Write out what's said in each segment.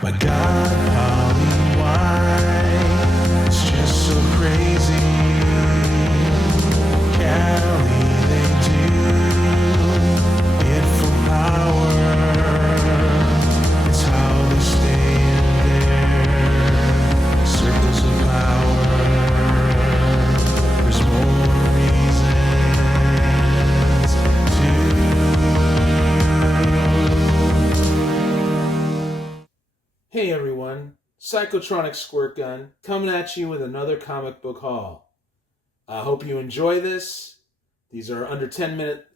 My God, Polly, why? It's just so crazy. Cali, they do it for power. It's how they stay in their circles of power. There's more reasons to. Hey everyone, Psychotronic Squirt Gun coming at you with another comic book haul. I hope you enjoy this. These are under 10-minute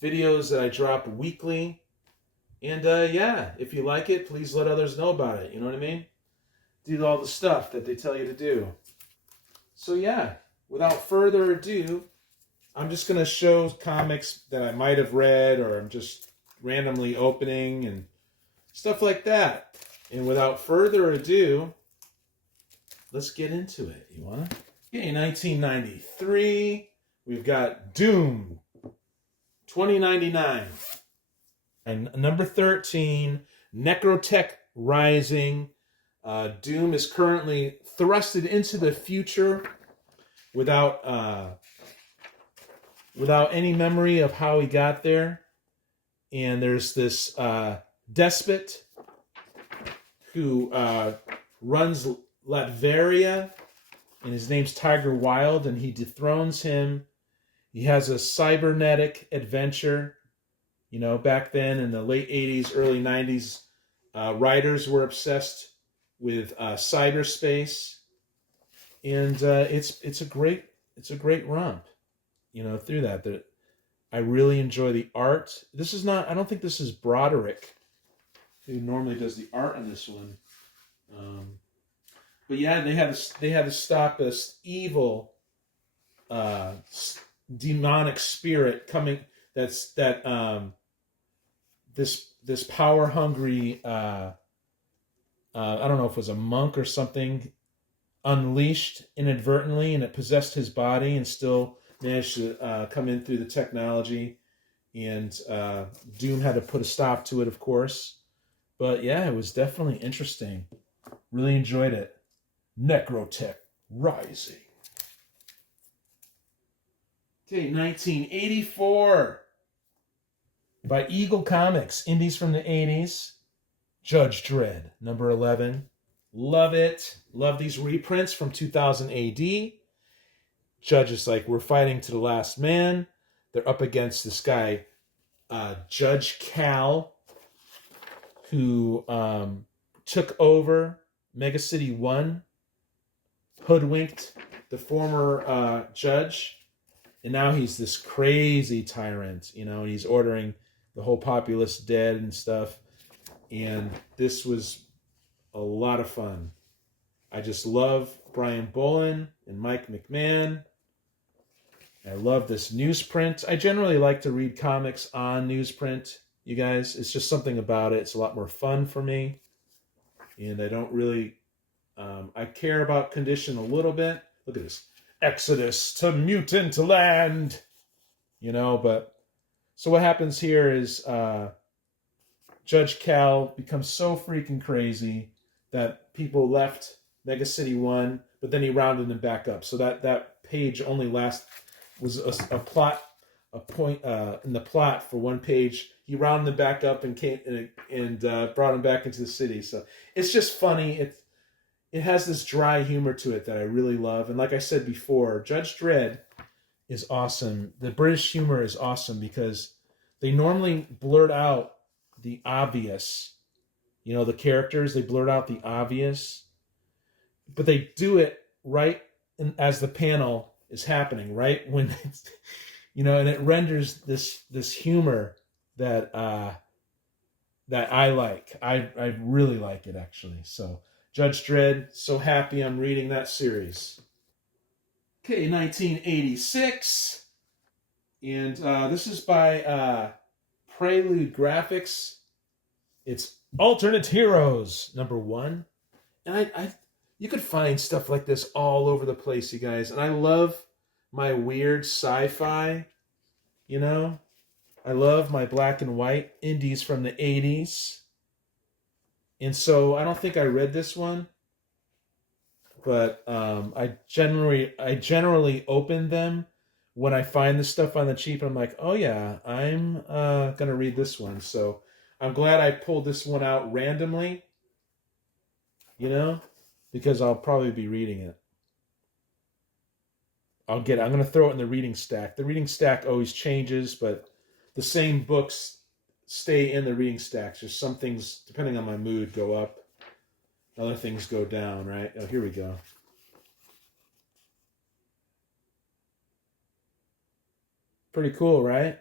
videos that I drop weekly. And yeah, if you like it, please let others know about it. You know what I mean? Do all the stuff that they tell you to do. So yeah, without further ado, I'm just going to show comics that I might have read or I'm just randomly opening and stuff like that. And without further ado, let's get into it. You want to? Okay, 1993, we've got Doom, 2099. And number 13, Necrotech Rising. Doom is currently thrusted into the future without any memory of how he got there. And there's this despot who runs Latveria, and his name's Tiger Wilde, and he dethrones him. He has a cybernetic adventure. You know, back then in the late 80s, early 90s, writers were obsessed with cyberspace, and it's a great romp. You know, through that I really enjoy the art. This is not. I don't think this is Broderick, who normally does the art on this one. But yeah, they had to stop this evil, demonic spirit coming. This power hungry. I don't know if it was a monk or something, unleashed inadvertently, and it possessed his body, and still managed to come in through the technology. And Doom had to put a stop to it, of course. But yeah, it was definitely interesting. Really enjoyed it. Necrotech Rising. Okay, 1984. By Eagle Comics. Indies from the 80s. Judge Dredd, number 11. Love it. Love these reprints from 2000 AD. Judge is like, we're fighting to the last man. They're up against this guy, Judge Cal, who took over Mega City 1, hoodwinked the former judge, and now he's this crazy tyrant, you know, and he's ordering the whole populace dead and stuff. And this was a lot of fun. I just love Brian Bolland and Mike McMahon. I love this newsprint. I generally like to read comics on newsprint, you guys. It's just something about it. It's a lot more fun for me. And I don't really... I care about condition a little bit. Look at this. Exodus to mutant land. You know, but... So what happens here is Judge Cal becomes so freaking crazy that people left Mega City 1, but then he rounded them back up. So that page only was a point in the plot for one page. He rounded them back up and brought them back into the city. So it's just funny. It has this dry humor to it that I really love. And like I said before, Judge Dredd is awesome. The British humor is awesome because they normally blurt out the obvious. You know, the characters, they blurt out the obvious. But they do it right as the panel is happening, right? When it's, you know, and it renders this humor that I like. I really like it, actually. So Judge Dredd, so happy I'm reading that series. Okay, 1986. And this is by Prelude Graphics. It's Alternate Heroes, number 1. And you could find stuff like this all over the place, you guys. And I love my weird sci-fi, you know. I love my black and white indies from the 80s. And so I don't think I read this one, but I generally open them when I find the stuff on the cheap. I'm like, oh yeah, I'm gonna read this one. So I'm glad I pulled this one out randomly, you know, because I'll probably be reading it. I'm gonna throw it in the reading stack. The reading stack always changes, but the same books stay in the reading stacks. Just some things, depending on my mood, go up. Other things go down, right? Oh, here we go. Pretty cool, right?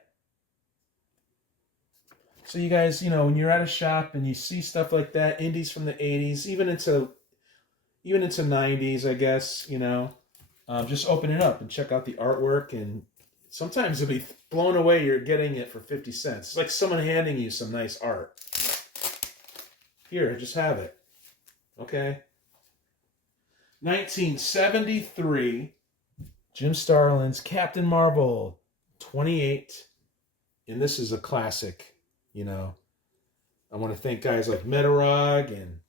So you guys, when you're at a shop and you see stuff like that, indies from the '80s, even into '90s, I guess, just open it up and check out the artwork, and sometimes you'll be blown away. You're getting it for 50 cents. It's like someone handing you some nice art. Here, just have it. Okay. 1973, Jim Starlin's Captain Marvel 28. And this is a classic, I want to thank guys like Metarog and,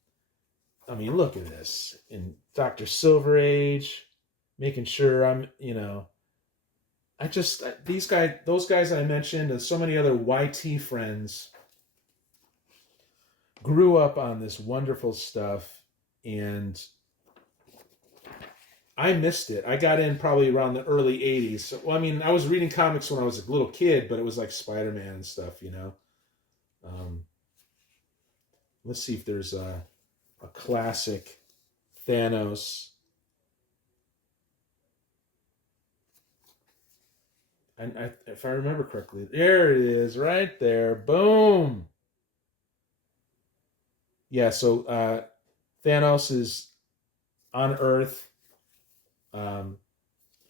I mean, look at this. And Dr. Silver Age, making sure those guys I mentioned and so many other YT friends grew up on this wonderful stuff, and I missed it. I got in probably around the early 80s. So, well, I mean, I was reading comics when I was a little kid, but it was like Spider-Man and stuff, Let's see if there's a classic Thanos. And if I remember correctly, there it is, right there. Boom. Yeah, so Thanos is on Earth, trying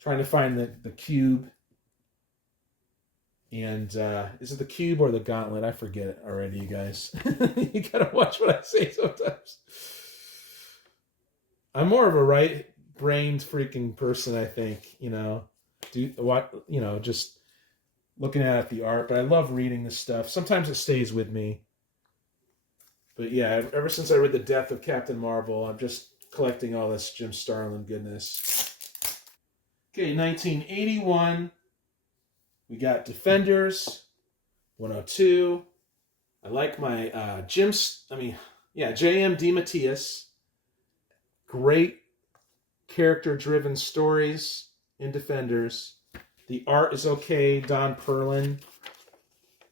to find the cube. And is it the cube or the gauntlet? I forget it already, you guys. You gotta watch what I say sometimes. I'm more of a right-brained freaking person, I think. Just looking at the art. But I love reading this stuff. Sometimes it stays with me. But yeah, ever since I read The Death of Captain Marvel, I'm just collecting all this Jim Starlin goodness. Okay, 1981. We got Defenders, 102. I like my J.M. DeMatteis. Great character-driven stories in Defenders. The art is okay. Don Perlin.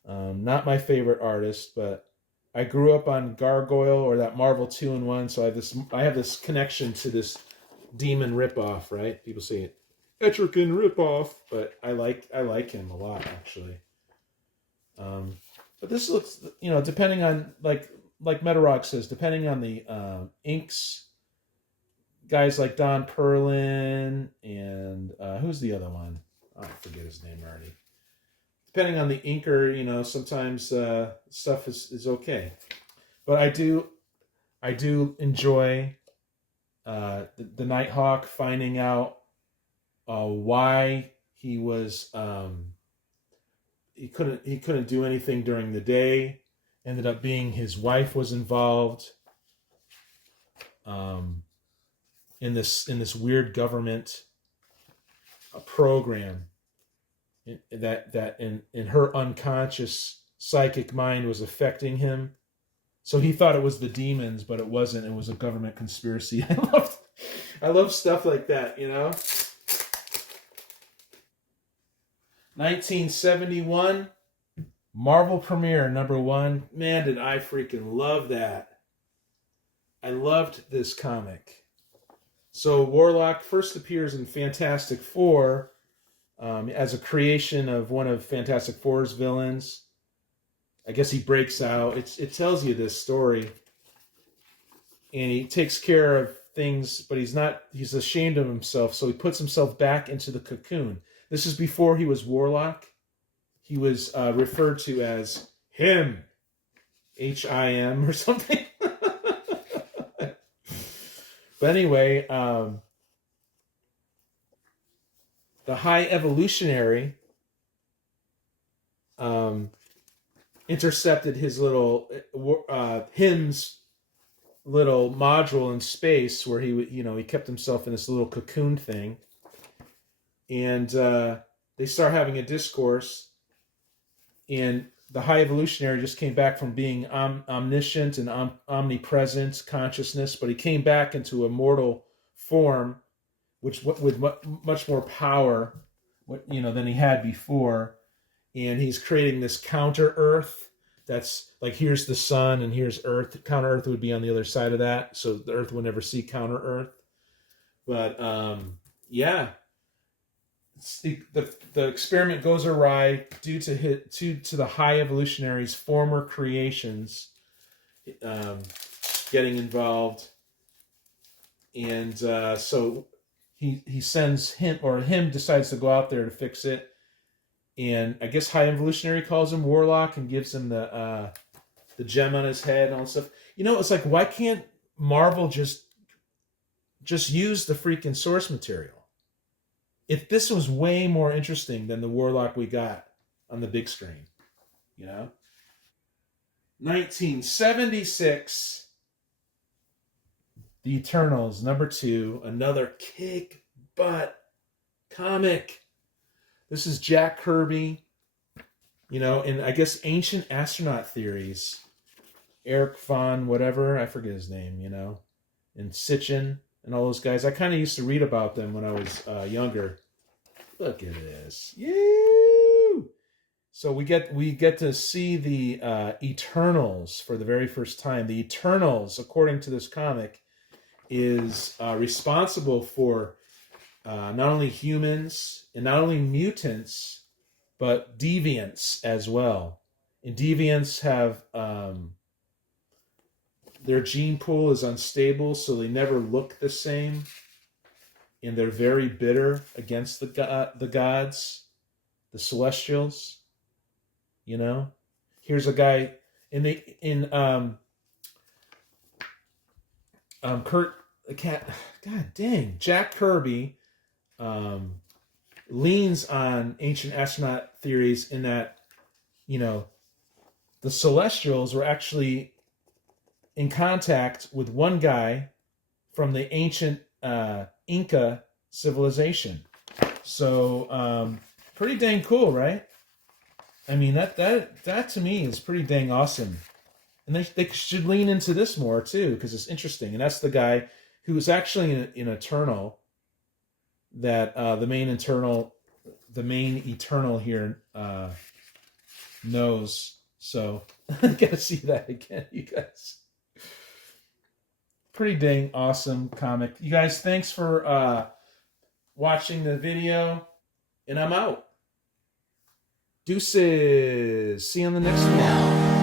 Not my favorite artist, but I grew up on Gargoyle or that Marvel 2-in-1, so I have this connection to this demon ripoff, right? People say it. Etrigan ripoff, but I like him a lot, actually. But this looks, depending on, like Metarock says, depending on the inks, guys like Don Perlin and who's the other one? Oh, I forget his name already. Depending on the inker, sometimes stuff is okay. But I do enjoy the Nighthawk finding out why he was he couldn't do anything during the day. Ended up being his wife was involved in this weird government program that in her unconscious psychic mind was affecting him. So he thought it was the demons, but it wasn't. It was a government conspiracy. I love stuff like that, 1971, Marvel Premiere #1. Man, did I freaking love that. I loved this comic. So Warlock first appears in Fantastic Four as a creation of one of Fantastic Four's villains. I guess he breaks out. It tells you this story. And he takes care of things, but he's ashamed of himself, so he puts himself back into the cocoon. This is before he was Warlock. He was referred to as him, H-I-M or something. But anyway, the High Evolutionary intercepted his little hymns little module in space where he kept himself in this little cocoon thing, and they start having a discourse, and the high evolutionary just came back from being omniscient and omnipresent consciousness, but he came back into a mortal form, which with much more power, than he had before, and he's creating this counter Earth. That's like, here's the sun and here's Earth. Counter Earth would be on the other side of that, so the Earth would never see counter Earth. But yeah, the experiment goes awry due to the high evolutionary's former creations getting involved, and so he sends him decides to go out there to fix it, and I guess high evolutionary calls him Warlock and gives him the gem on his head and all that stuff. It's like, why can't Marvel just use the freaking source material? If this was way more interesting than the Warlock we got on the big screen, 1976, The Eternals, #2, another kick butt comic. This is Jack Kirby, and I guess Ancient Astronaut Theories. Eric Von whatever, I forget his name, and Sitchin and all those guys. I kind of used to read about them when I was younger. Look at this. You. So we get to see the Eternals for the very first time. The Eternals, according to this comic, is responsible for not only humans and not only mutants, but deviants as well. And deviants have their gene pool is unstable, so they never look the same, and they're very bitter against the gods, the Celestials. Here's a guy Jack Kirby leans on Ancient Astronaut Theories in that, the Celestials were actually in contact with one guy from the ancient Inca civilization. So pretty dang cool, right? I mean, that to me is pretty dang awesome. And they should lean into this more too, because it's interesting. And that's the guy who is actually an Eternal that the main Eternal here knows. So I gotta see that again, you guys. Pretty dang awesome comic. You guys, thanks for watching the video, and I'm out. Deuces. See you on the next one.